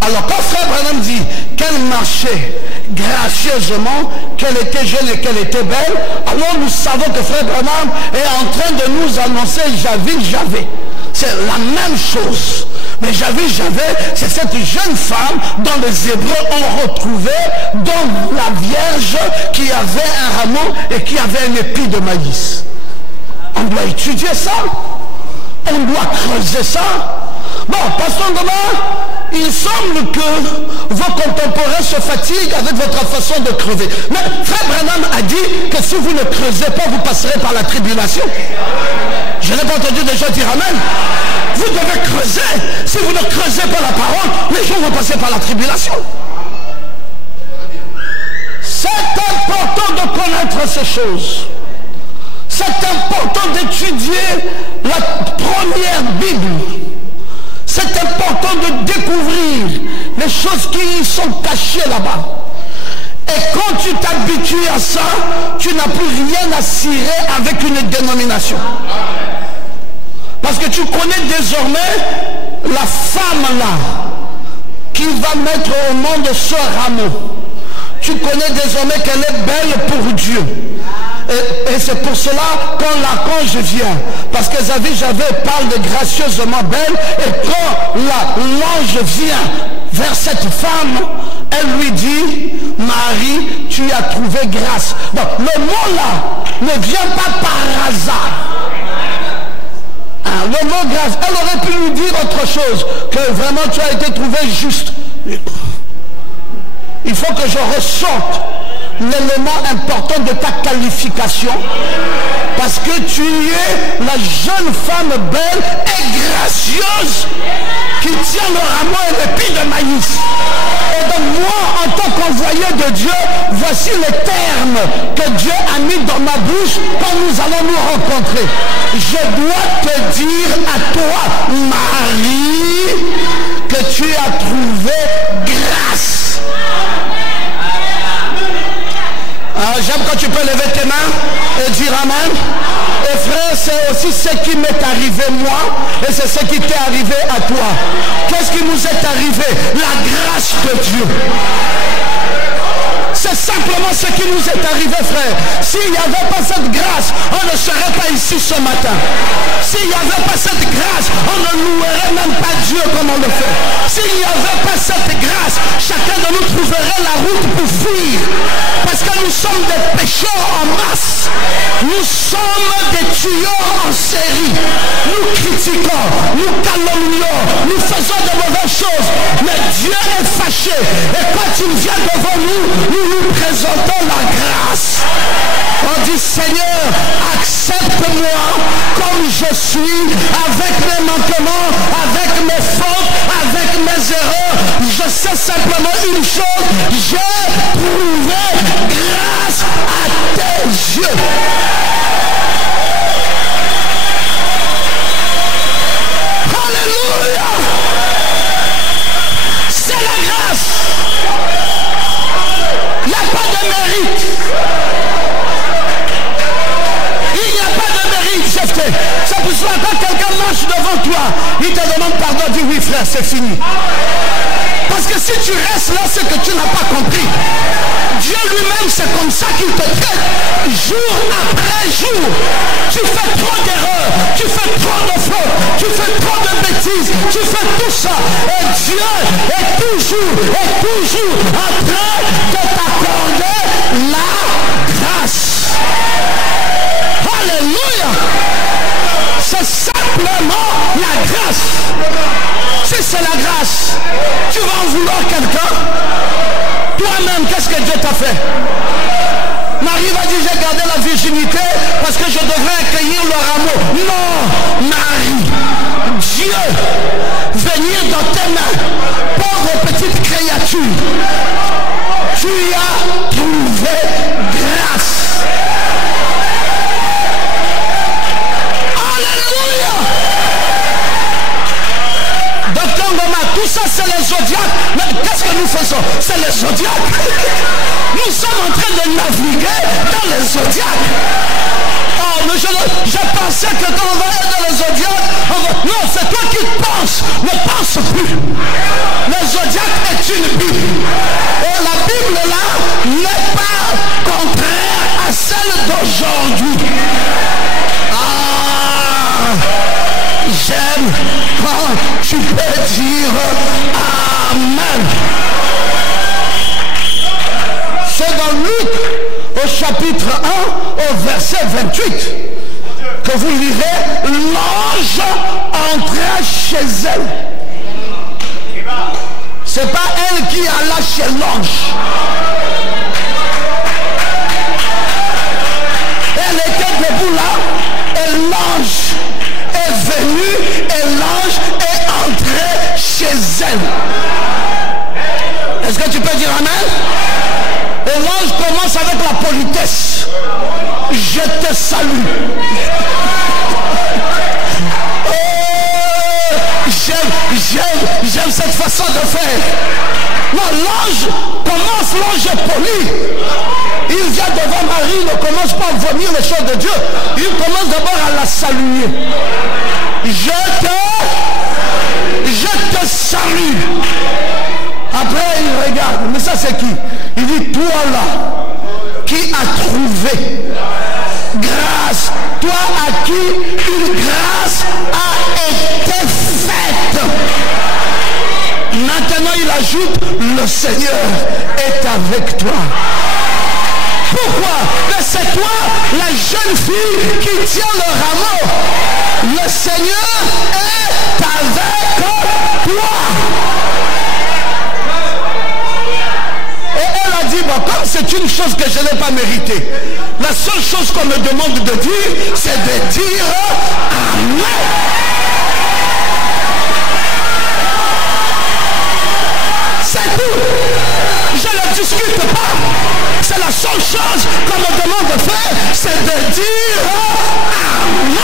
Alors quand Frère Branham dit qu'elle marchait gracieusement, qu'elle était jeune et qu'elle était belle, alors nous savons que Frère Branham est en train de nous annoncer Javé. C'est la même chose. Mais Javé, c'est cette jeune femme dont les Hébreux ont retrouvé dans la Vierge qui avait un rameau et qui avait un épi de maïs. On doit étudier ça. On doit creuser ça. Bon, passons demain. Il semble que vos contemporains se fatiguent avec votre façon de crever. Mais Frère Branham a dit que si vous ne creusez pas, vous passerez par la tribulation. Je n'ai pas entendu des gens dire Amen. Vous devez creuser. Si vous ne creusez pas la parole, les gens vont passer par la tribulation. C'est important de connaître ces choses. C'est C'est important d'étudier la première Bible. C'est important de découvrir les choses qui sont cachées là-bas. Et quand tu t'habitues à ça, tu n'as plus rien à cirer avec une dénomination. Parce que tu connais désormais la femme là, qui va mettre au monde ce rameau. Tu connais désormais qu'elle est belle pour Dieu. Et c'est pour cela quand l'archange vient, parce que Javé parle de gracieusement belle, et quand l'ange vient vers cette femme, elle lui dit, Marie, tu as trouvé grâce. Donc le mot là ne vient pas par hasard. Le mot grâce, elle aurait pu lui dire autre chose, que vraiment tu as été trouvé juste. Il faut que je ressorte l'élément important de ta qualification, parce que tu es la jeune femme belle et gracieuse qui tient le rameau et l'épi de maïs. Et donc moi, en tant qu'envoyé de Dieu, voici les termes que Dieu a mis dans ma bouche quand nous allons nous rencontrer. Je dois te dire à toi, Marie, que tu as trouvé grâce. J'aime quand tu peux lever tes mains et dire Amen. Et frère, c'est aussi ce qui m'est arrivé moi, et c'est ce qui t'est arrivé à toi. Qu'est-ce qui nous est arrivé? La grâce de Dieu. C'est simplement ce qui nous est arrivé, frère. S'il n'y avait pas cette grâce, on ne serait pas ici ce matin. S'il n'y avait pas cette grâce, on ne louerait même pas Dieu comme on le fait. S'il n'y avait pas cette grâce, chacun de nous trouverait la route pour fuir. Parce que nous sommes des pécheurs en masse. Nous sommes des tueurs en série. Nous critiquons, nous calomnions, nous faisons de mauvaises choses. Mais Dieu est fâché. Et quand il vient devant nous, nous présentons la grâce. On dit Seigneur, accepte-moi comme je suis, avec mes manquements, avec mes fautes, avec mes erreurs. Je sais simplement une chose, j'ai trouvé grâce à tes yeux. Alléluia. C'est la grâce. Il n'y a pas de mérite. Il n'y a pas de mérite, Jephthé. C'est pour cela que quand quelqu'un marche devant toi, il te demande pardon, dis oui frère, c'est fini. Parce que si tu restes là, c'est que tu n'as pas compris. Dieu lui-même, c'est comme ça qu'il te traite. Jour après jour. Tu fais trop d'erreurs. Tu fais trop de fautes. Tu fais trop de bêtises. Tu fais tout ça. Et Dieu est toujours en train de t'accorder la grâce. Alléluia. C'est simplement la grâce. Si c'est la grâce, tu vas en vouloir quelqu'un. Toi-même, qu'est-ce que Dieu t'a fait? Marie va dire, j'ai gardé la virginité parce que je devrais accueillir le rameau. Non, Marie, Dieu, venir dans tes mains, pauvre petite créature, tu as trouvé grâce. Alléluia. Docteur Ngoma, tout ça c'est les zodiaques. Mais qu'est-ce que nous faisons? C'est les zodiaques. Nous sommes en train de naviguer dans les zodiaques. Oh, mais je pensais que quand on va être dans les zodiaques, non, c'est toi qui penses. Ne pense plus. Le zodiaque est une Bible. Et la Bible là n'est pas contraire à celle d'aujourd'hui. Ah, j'aime quand tu peux dire Amen. C'est dans Luc au chapitre 1 au verset 28 que vous lirez, l'ange entra chez elle. C'est pas elle qui alla chez l'ange. Elle était debout là et l'ange est venu et l'ange est entré chez elle. Est-ce que tu peux dire Amen? Et l'ange commence avec la politesse. Je te salue. J'aime cette façon de faire. Non, l'ange est poli. Il vient devant Marie, il ne commence pas à vomir les choses de Dieu. Il commence d'abord à la saluer. Je te salue. Après, il regarde. Mais ça, c'est qui? Il dit, toi là, qui a trouvé grâce, toi à qui une grâce a été faite. Maintenant, il ajoute, le Seigneur est avec toi. Pourquoi? Mais c'est toi, la jeune fille qui tient le rameau. Le Seigneur est avec toi. Et elle a dit, bon, comme c'est une chose que je n'ai pas méritée, la seule chose qu'on me demande de dire, c'est de dire Amen. C'est tout. Je ne discute pas. C'est la seule chose qu'on me demande de faire, c'est de dire Amen.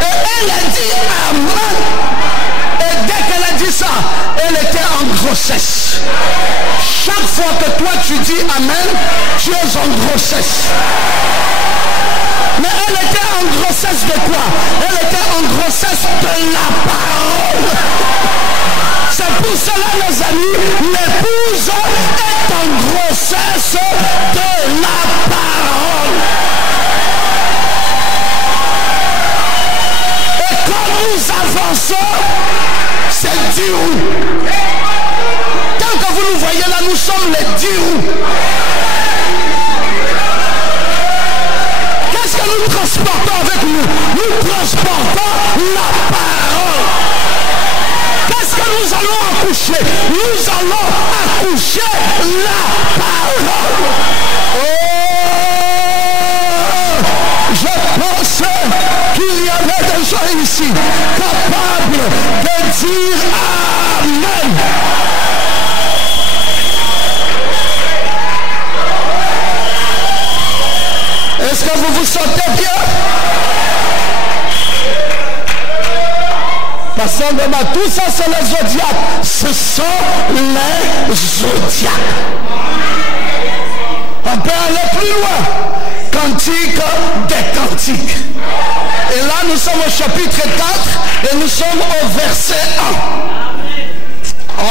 Et elle a dit Amen. Et dès qu'elle a dit ça, elle était en grossesse. Chaque fois que toi tu dis Amen, tu es en grossesse. Mais elle était en grossesse de quoi? Elle était en grossesse de la parole. C'est pour cela, les amis, l'épouse est en grossesse de la parole. Et quand nous avançons, c'est 10 roues. Tant que vous nous voyez là, nous sommes les 10 roues. Qu'est-ce que nous transportons avec nous? Nous transportons la parole. Qu'est-ce que nous allons accoucher? Nous allons accoucher la parole. Oh, je pensais qu'il y avait des gens ici capables de dire Amen. Est-ce que vous vous sentez bien? Passons demain, tout ça c'est les zodiaques. Ce sont les zodiaques. On peut aller plus loin. Cantique des cantiques. Et là nous sommes au chapitre 4 et nous sommes au verset 1. Oh.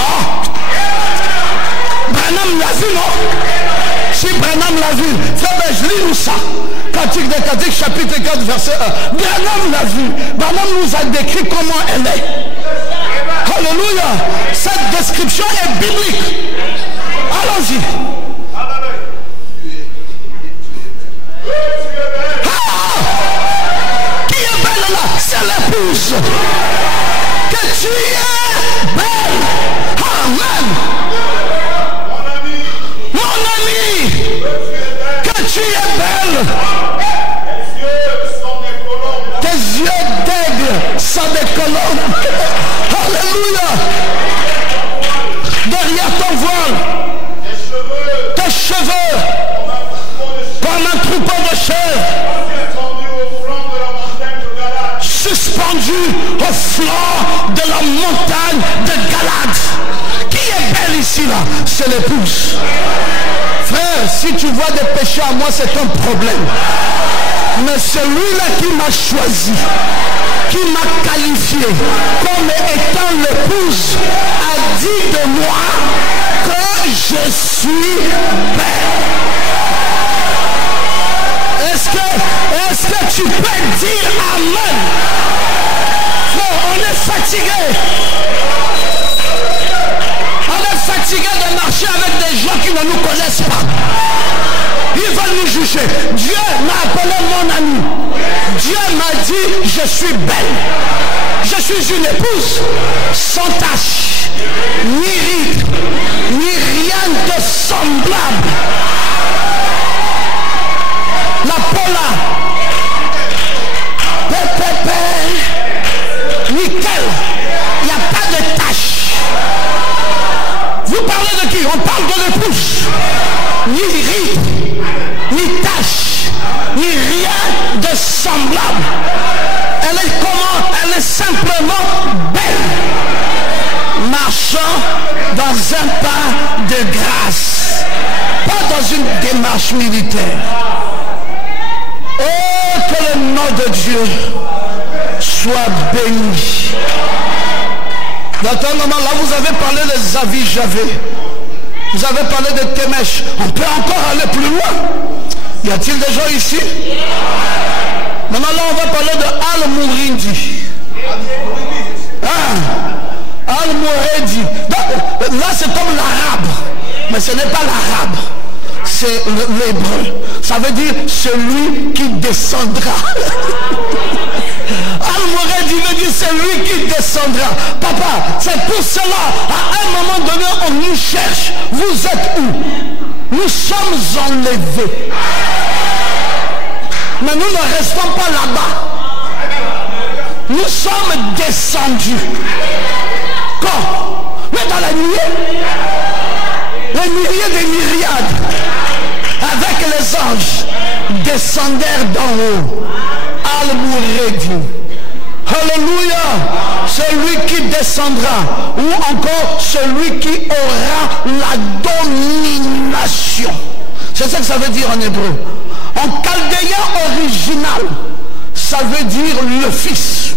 Branham l'a vu, non? Si Branham l'a vu, frère, je lis nous ça. Cantique des cantiques, chapitre 4, verset 1. Branham l'a vu. Branham nous a décrit comment elle est. Alléluia. Cette description est biblique. Allons-y. Qui est belle là? C'est l'épouse. Que tu es belle. Amen. Mon ami, que tu es belle. Tes yeux d'aigle sont des colombes. Alléluia. Derrière ton voile, tes cheveux, comme un troupeau de chèvres, suspendu au flanc de la montagne de Galade. Qui est belle ici là? C'est l'épouse. Frère, si tu vois des péchés à moi, c'est un problème. Mais celui-là qui m'a choisi, qui m'a qualifié comme étant l'épouse, a dit de moi que je suis belle. Est-ce que tu peux dire Amen? Frère, on est fatigué. On est fatigué de marcher avec des gens qui ne nous connaissent pas. Ils veulent nous juger. Dieu m'a appelé mon ami. Dieu m'a dit, je suis belle. Je suis une épouse sans tache, ni ride, ni rien de semblable. La Paula, pépépé, nickel, il n'y a pas de tache. Vous parlez de qui? On parle de l'épouse. Ni ride, dans un pas de grâce, pas dans une démarche militaire. Oh, que le nom de Dieu soit béni. Dans un moment là, vous avez parlé des avis Javé. Vous avez parlé de Témèche. On peut encore aller plus loin. Y a-t-il des gens ici? Maintenant là, on va parler de Al-Mourindi. Al-Mourindi. Là, c'est comme l'arabe. Mais ce n'est pas l'arabe. C'est l'hébreu. Ça veut dire celui qui descendra. Al-Mourindi veut dire celui qui descendra. Papa, c'est pour cela, à un moment donné, on nous cherche. Vous êtes où? Nous sommes enlevés. Mais nous ne restons pas là-bas. Nous sommes descendus. Quand? Mais dans la nuée. Les milliers des myriades, avec les anges, descendèrent d'en haut. Al-Mourindi. Alléluia. Celui qui descendra, ou encore celui qui aura la domination. C'est ça que ça veut dire en hébreu. En chaldéen original, ça veut dire le fils.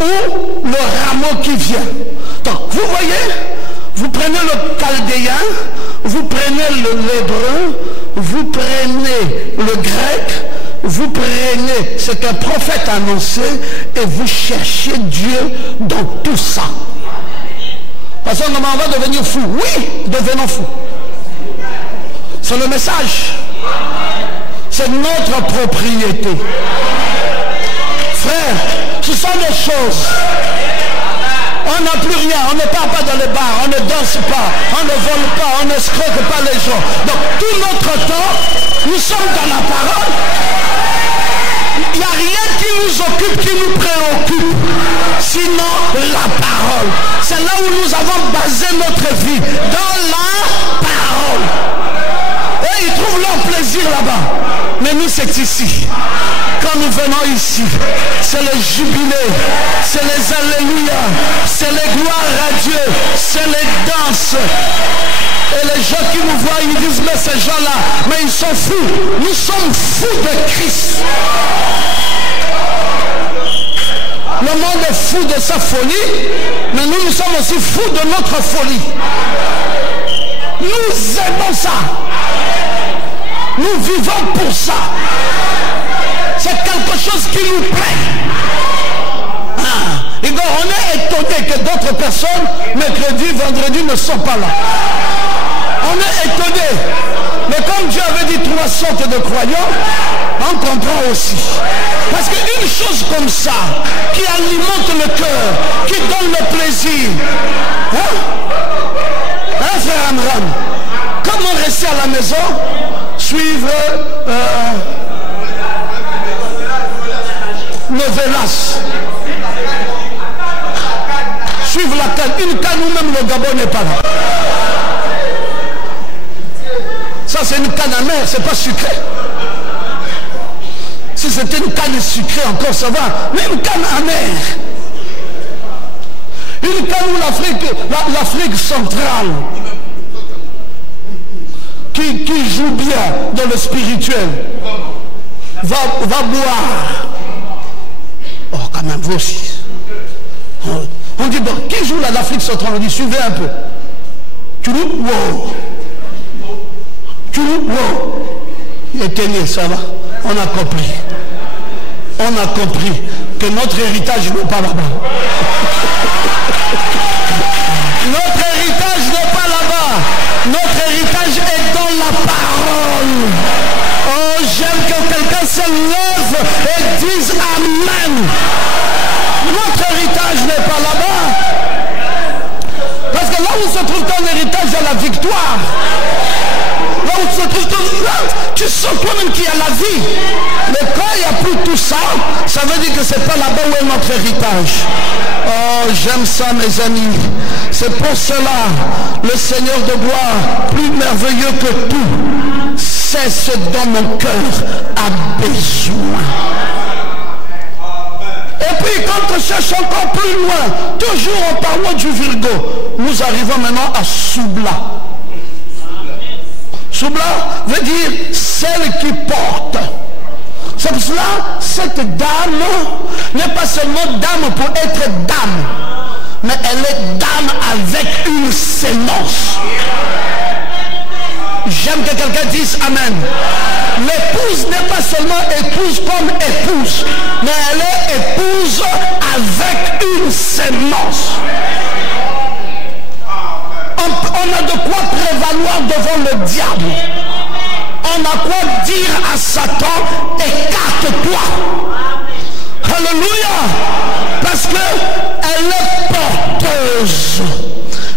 Ou le rameau qui vient. Donc, vous voyez, vous prenez le chaldéen, vous prenez l'hébreu, vous prenez le grec, vous prenez ce qu'un prophète a annoncé et vous cherchez Dieu dans tout ça. Parce qu'on va devenir fou. Oui, devenons fous. C'est le message. C'est notre propriété. Frère, ce sont des choses. On n'a plus rien, on ne part pas dans les bars, on ne danse pas, on ne vole pas, on ne scroque pas les gens. Donc tout notre temps, nous sommes dans la parole. Il n'y a rien qui nous occupe, qui nous préoccupe, sinon la parole. C'est là où nous avons basé notre vie, dans la parole. Et ils trouvent leur plaisir là-bas. Mais nous, c'est ici. Quand nous venons ici, c'est le jubilé, c'est les alléluia, c'est les gloires à Dieu, c'est les danses. Et les gens qui nous voient, ils disent, mais ces gens-là, mais ils sont fous. Nous sommes fous de Christ. Le monde est fou de sa folie, mais nous sommes aussi fous de notre folie. Nous aimons ça. Nous vivons pour ça. C'est quelque chose qui nous plaît. Et donc on est étonné que d'autres personnes, mercredi, vendredi, ne sont pas là. On est étonné. Mais comme Dieu avait dit 3 sortes de croyants, on comprend aussi. Parce qu'une chose comme ça, qui alimente le cœur, qui donne le plaisir. Hein, frère Amram? Comment rester à la maison, suivre Novelas, suivre la canne, une canne où même le Gabon n'est pas là. Ça c'est une canne amère, c'est pas sucré. Si c'était une canne sucrée encore ça va, mais une canne amère. Une canne où l'Afrique centrale, qui joue bien dans le spirituel, va boire. Oh, quand même, vous aussi. On dit, bon, qui joue là l'Afrique centrale? On dit, suivez un peu. Tu dis, wow. Tu dis, wow. Il est téné, ça va. On a compris. On a compris que notre héritage n'est pas là-bas. Notre héritage n'est pas là-bas. Notre héritage est dans la parole. Oh, j'aime que quelqu'un se lève et dise Amen. Notre héritage n'est pas là-bas. Parce que là où se trouve ton héritage, il y a la victoire. Là où se trouve ton héritage, tu sens toi-même qu'il y a la vie. Mais quand il n'y a plus tout ça, ça veut dire que ce n'est pas là-bas où est notre héritage. Oh, j'aime ça, mes amis. C'est pour cela, le Seigneur de gloire, plus merveilleux que tout, c'est ce dont mon cœur a besoin. Et puis, quand on cherche encore plus loin, toujours en parlant du Virgo, nous arrivons maintenant à Soubla. Soubla veut dire celle qui porte. C'est pour cela, cette dame n'est pas seulement dame pour être dame, mais elle est dame avec une sémence. J'aime que quelqu'un dise Amen. L'épouse n'est pas seulement épouse comme épouse, mais elle est épouse avec une sémence. On a de quoi prévaloir devant le diable. On a quoi dire à Satan, écarte-toi. Alléluia. Parce qu'elle est porteuse.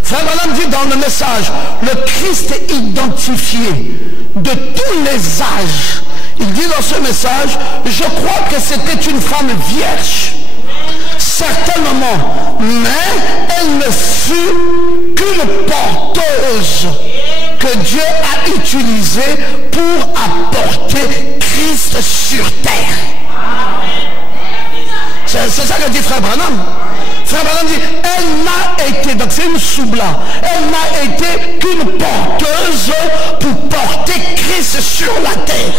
Frère Branham dit dans le message, le Christ est identifié de tous les âges. Il dit dans ce message, je crois que c'était une femme vierge. Certainement, mais elle ne fut qu'une porteuse que Dieu a utilisée pour apporter Christ sur terre. C'est ça que dit Frère Branham. Frère Branham dit, elle n'a été, donc c'est une soubla, elle n'a été qu'une porteuse pour porter Christ sur la terre.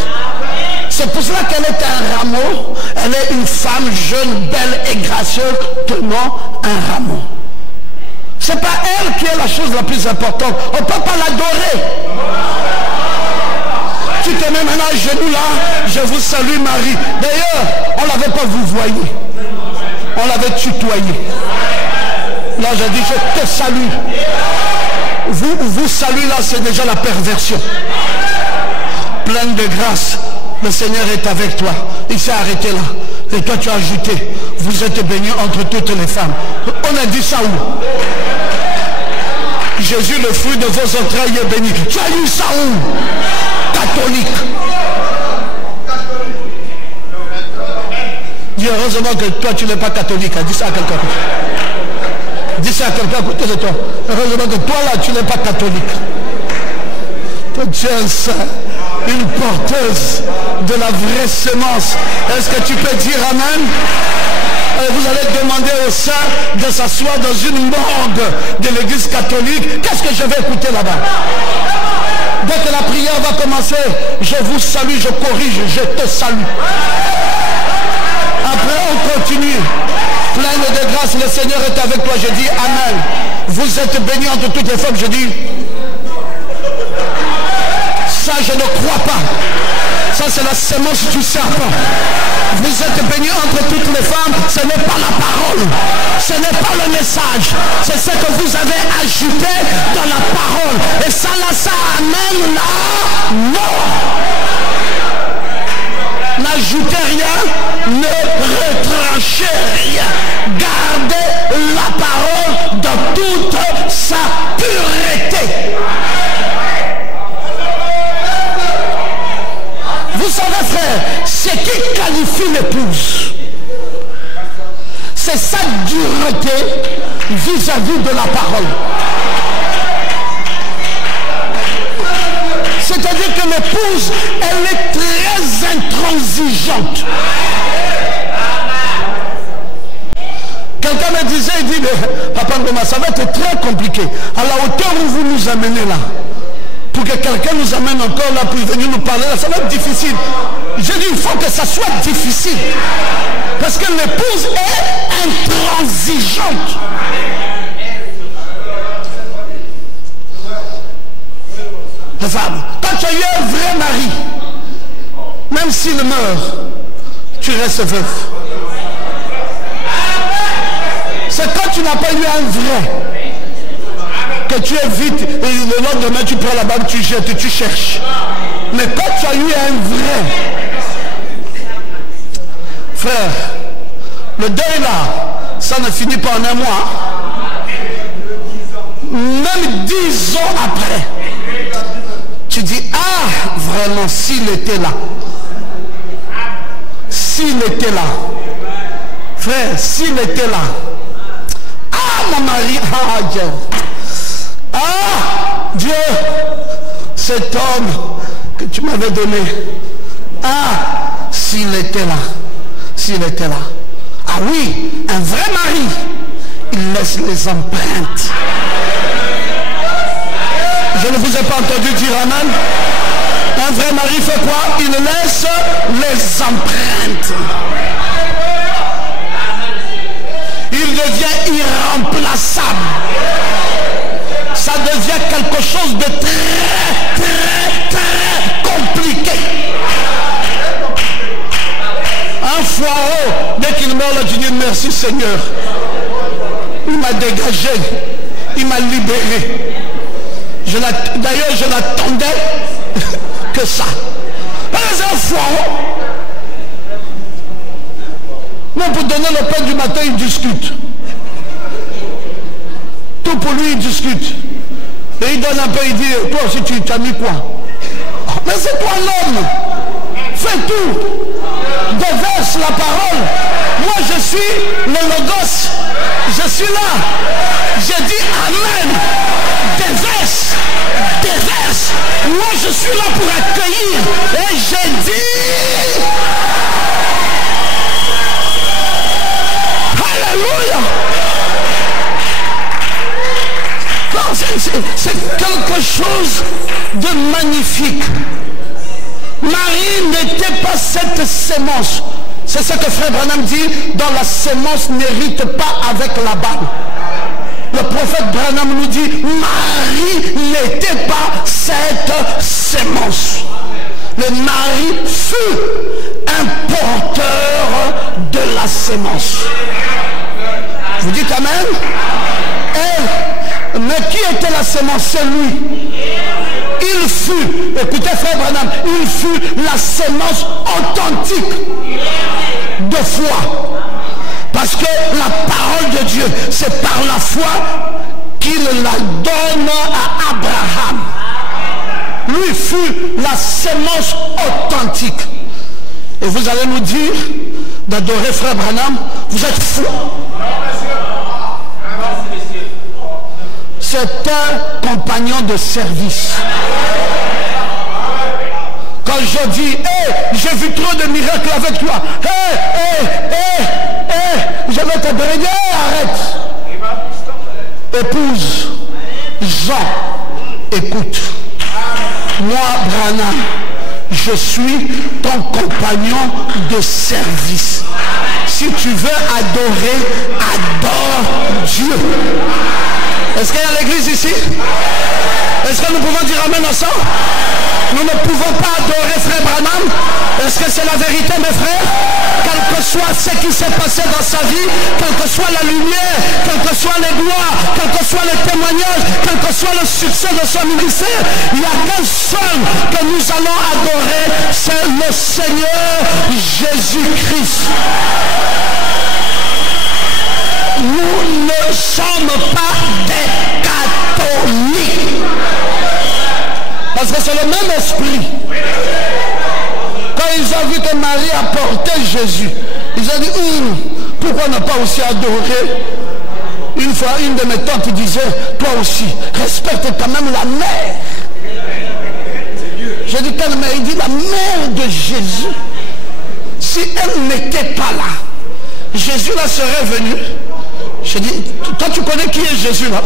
C'est pour cela qu'elle est un rameau, elle est une femme jeune, belle et gracieuse, tenant un rameau. C'est pas elle qui est la chose la plus importante. On ne peut pas l'adorer. Tu te mets maintenant à genoux là, je vous salue Marie. D'ailleurs, on ne l'avait pas vouvoyé. On l'avait tutoyé. Là, j'ai dit, je te salue. Vous salue là, c'est déjà la perversion. Pleine de grâce, le Seigneur est avec toi. Il s'est arrêté là. Et toi, tu as ajouté, vous êtes béni entre toutes les femmes. On a dit ça où? Jésus, le fruit de vos entrailles, est béni. Tu as eu ça où? Catholique. Dis heureusement que toi, tu n'es pas catholique. Dis ça à quelqu'un. Dis ça à quelqu'un à côté de toi. Heureusement que toi, là, tu n'es pas catholique. Toi, tu es un saint, une porteuse de la vraie semence. Est-ce que tu peux dire Amen? Vous allez demander au saint de s'asseoir dans une morgue de l'église catholique. Qu'est-ce que je vais écouter là-bas? Dès que la prière va commencer, je vous salue, je corrige, je te salue. Après on continue. Pleine de grâce, le Seigneur est avec toi. Je dis Amen. Vous êtes bénis entre toutes les femmes. Je dis ça, je ne crois pas. Ça, c'est la sémence du serpent. Vous êtes bénis entre toutes les femmes. Ce n'est pas la parole. Ce n'est pas le message. C'est ce que vous avez ajouté dans la parole. Et ça, là, ça amène la mort. N'ajoutez rien, ne retranchez rien. Gardez la parole dans toute sa pureté. Vous savez, frère, ce qui qualifie l'épouse, c'est sa dureté vis-à-vis de la parole. C'est-à-dire que l'épouse, elle est très intransigeante. Quelqu'un me disait, il dit, Papa Ngoma, ça va être très compliqué. À la hauteur où vous nous amenez là, pour que quelqu'un nous amène encore là pour venir nous parler là, ça va être difficile. Je dis, il faut que ça soit difficile. Parce que l'épouse est intransigeante. La femme, quand tu as eu un vrai mari, même s'il meurt, tu restes veuf. C'est quand tu n'as pas eu un vrai que tu es vite et le lendemain tu prends la bague, tu jettes, tu cherches. Mais quand tu as eu un vrai, frère, le deuil là, ça ne finit pas en un mois. Même 10 ans après, tu dis, ah, vraiment, s'il était là. S'il était là. Frère, s'il était là. Ah, mon mari, ah, Dieu. Ah, Dieu, cet homme que tu m'avais donné. Ah, s'il était là. S'il était là. Ah oui, un vrai mari, il laisse les empreintes. Je ne vous ai pas entendu dire amen. Un vrai mari fait quoi? Il laisse les empreintes. Il devient irremplaçable. Ça devient quelque chose de très compliqué. Un foireau, dès qu'il meurt, là, tu dis merci Seigneur. Il m'a dégagé, il m'a libéré. D'ailleurs, je n'attendais que ça. C'est un foireau. Mais pour donner le pain du matin, il discute. Tout pour lui, il discute. Et il donne un peu, il dit, toi aussi tu as mis quoi? Mais c'est toi l'homme. Fais tout. Déverse la parole. Moi je suis le logos. Je suis là. J'ai dit amen. Déverse. Déverse. Moi je suis là pour accueillir. Et j'ai dit alléluia. C'est quelque chose de magnifique. Marie n'était pas cette sémence. C'est ce que Frère Branham dit, dans la sémence n'hérite pas avec la balle. Le prophète Branham nous dit, Marie n'était pas cette sémence. Le mari fut un porteur de la sémence. Vous dites amen? Mais qui était la sémence? C'est lui. Il fut, écoutez Frère Branham, il fut la sémence authentique de foi. Parce que la parole de Dieu, c'est par la foi qu'il la donne à Abraham. Lui fut la sémence authentique. Et vous allez nous dire d'adorer Frère Branham, vous êtes fou. C'est un compagnon de service. Quand je dis, hey, j'ai vu trop de miracles avec toi. Je vais te draguer, arrête. Épouse, Jean, écoute. Moi, Branham, je suis ton compagnon de service. Si tu veux adorer, adore Dieu. Est-ce qu'il y a l'église ici? Est-ce que nous pouvons dire amen à ça? Nous ne pouvons pas adorer Frère Branham. Est-ce que c'est la vérité, mes frères? Quel que soit ce qui s'est passé dans sa vie, quelle que soit la lumière, quelles que soient les gloires, quel que soit le témoignage, quel que soit le succès de son ministère, il n'y a qu'un seul que nous allons adorer, c'est le Seigneur Jésus-Christ. Nous ne sommes pas des catholiques. Parce que c'est le même esprit. Quand ils ont vu que Marie a porté Jésus, ils ont dit, pourquoi ne pas aussi adorer? Une fois, une de mes tantes disait, toi aussi, respecte quand même la mère. J'ai dit, quelle mère? Il dit, la mère de Jésus. Si elle n'était pas là, Jésus là serait venu. J'ai dit, toi tu connais qui est Jésus là?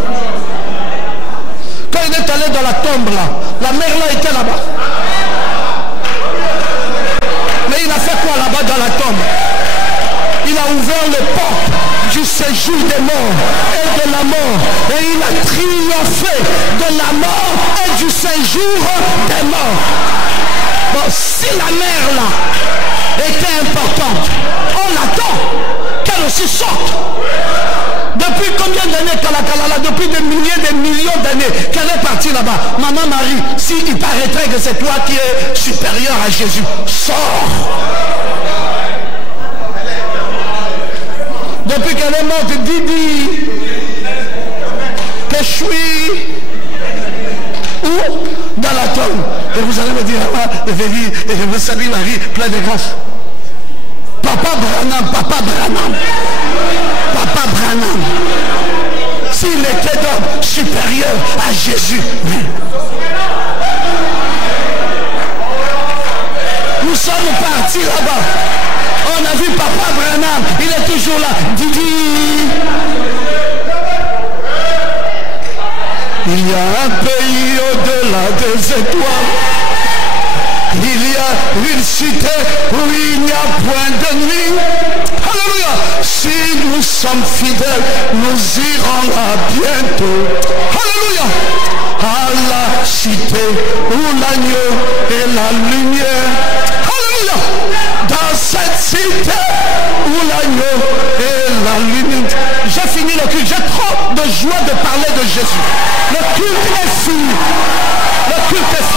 Quand il est allé dans la tombe là, la mère là était là-bas. Mais il a fait quoi là-bas dans la tombe? Il a ouvert le porte du séjour des morts et de la mort. Et il a triomphé de la mort et du séjour des morts. Bon, si la mère là était importante, on l'attend qu'elle aussi sorte. Depuis combien d'années Kalakalala? Depuis des milliers, des millions d'années qu'elle est partie là-bas. Maman Marie, s'il paraîtrait que c'est toi qui es supérieur à Jésus, sors. Depuis qu'elle est morte, Didi, que je suis où? Dans la tombe. Et vous allez me dire, et je vous salue Marie, plein de grâce. Papa Branham, Papa Branham. Papa Branham, s'il était d'homme supérieur à Jésus, nous sommes partis là-bas. On a vu Papa Branham Branham, il est toujours là. Didi. Il y a un pays au-delà des étoiles. Il y a une cité où il n'y a point de nuit. Alléluia. Si nous sommes fidèles, nous irons là bientôt. Alléluia. À la cité où l'agneau est la lumière. Alléluia. Dans cette cité où l'agneau est la lumière. J'ai fini le culte. J'ai trop de joie de parler de Jésus. Le culte est fini. Le culte est fini.